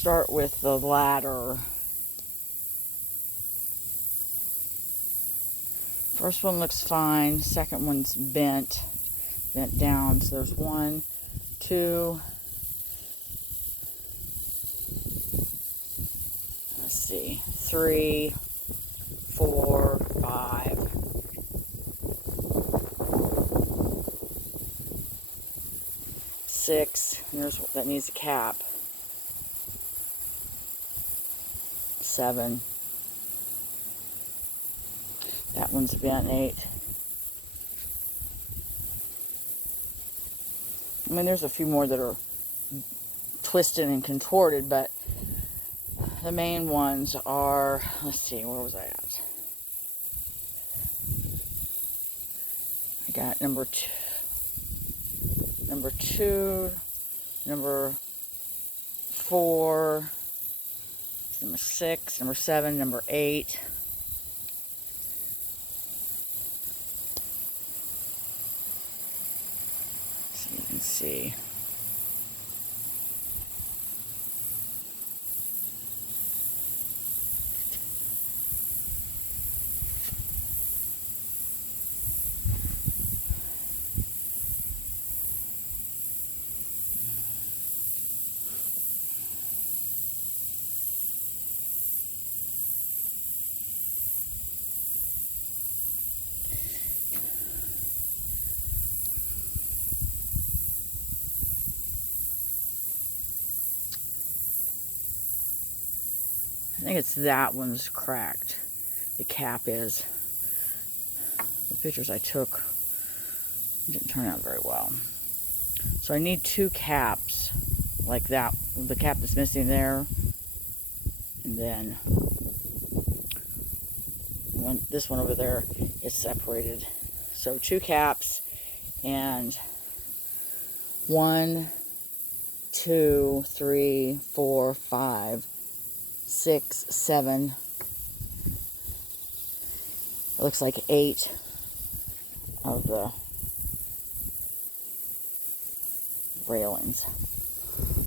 start with the ladder. First one looks fine. Second one's bent down. So there's 1, 2, let's see, 3, 4, 5, 6. And there's that needs a cap. 7. That one's bent. 8. I mean, there's a few more that are twisted and contorted, but the main ones are, let's see, where was I at? I got number 2, number 4, number 6, number 7, number 8. So you can see. I think it's that one's cracked. The cap is. The pictures I took didn't turn out very well. So I need 2 caps like that. The cap that's missing there. And then this one over there is separated. So 2 caps and 1, 2, 3, 4, 5, 6, 7. It looks like 8 of the railings.